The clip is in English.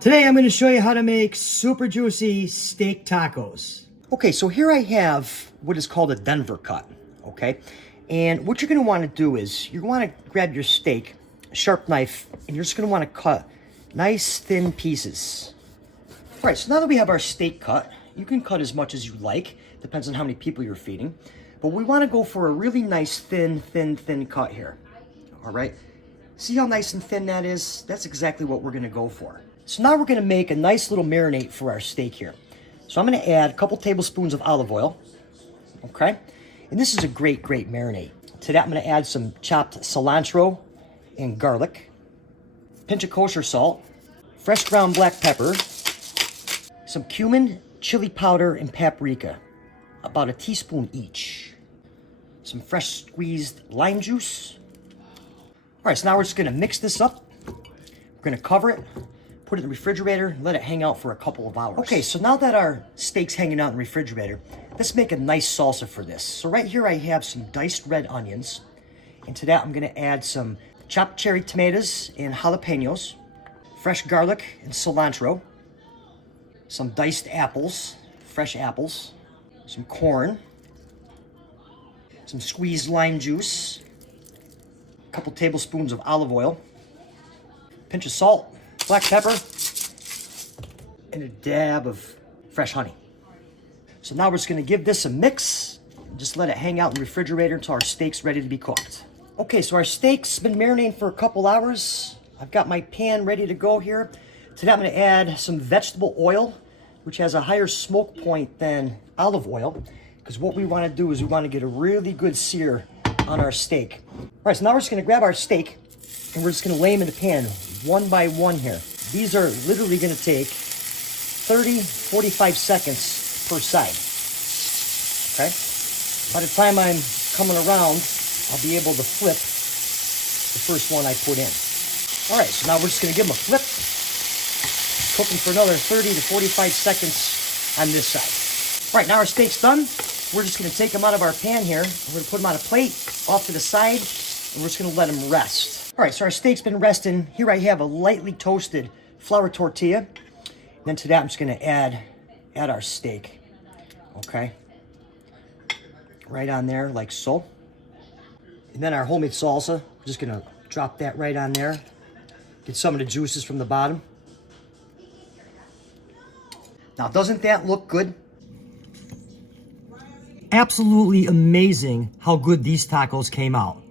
Today I'm going to show you how to make super juicy steak tacos. Okay, so here I have what is called a Denver cut, okay? And what you're going to want to do is you want to grab your steak, a sharp knife, and you're just going to want to cut nice thin pieces. All right, so now that we have our steak cut, you can cut as much as you like, depends on how many people you're feeding. But we want to go for a really nice thin cut here, all right? See how nice and thin that is? That's exactly what we're going to go for. So now we're going to make a nice little marinade for our steak here. So I'm going to add a couple tablespoons of olive oil, okay? And this is a great marinade. To that I'm going to add some chopped cilantro and garlic, pinch of kosher salt, fresh ground black pepper, some cumin, chili powder, and paprika, about a teaspoon each. Some fresh squeezed lime juice. All right, so now we're just going to mix this up. We're going to cover it, put it in the refrigerator, and let it hang out for a couple of hours. Okay, so now that our steak's hanging out in the refrigerator, let's make a nice salsa for this. So right here I have some diced red onions, and to that I'm gonna add some chopped cherry tomatoes and jalapenos, fresh garlic and cilantro, some diced apples, fresh apples, some corn, some squeezed lime juice, a couple tablespoons of olive oil, pinch of salt, black pepper, and a dab of fresh honey. So now we're just gonna give this a mix and just let it hang out in the refrigerator until our steak's ready to be cooked. Okay, so our steak's been marinating for a couple hours. I've got my pan ready to go here. To that I'm gonna add some vegetable oil, which has a higher smoke point than olive oil, because what we wanna do is we wanna get a really good sear on our steak. All right, so now we're just gonna grab our steak and we're just gonna lay them in the pan one by one here. These are literally gonna take 30-45 seconds per side, okay? By the time I'm coming around, I'll be able to flip the first one I put in. All right, so now we're just gonna give them a flip, cooking for another 30-45 seconds on this side. All right, now our steak's done. We're just gonna take them out of our pan here. We're gonna put them on a plate, off to the side, and we're just gonna let them rest. All right, so our steak's been resting. Here I have a lightly toasted flour tortilla. And then to that, I'm just gonna add our steak, okay? Right on there, like so. And then our homemade salsa, I'm just gonna drop that right on there. Get some of the juices from the bottom. Now, doesn't that look good? Absolutely amazing how good these tacos came out.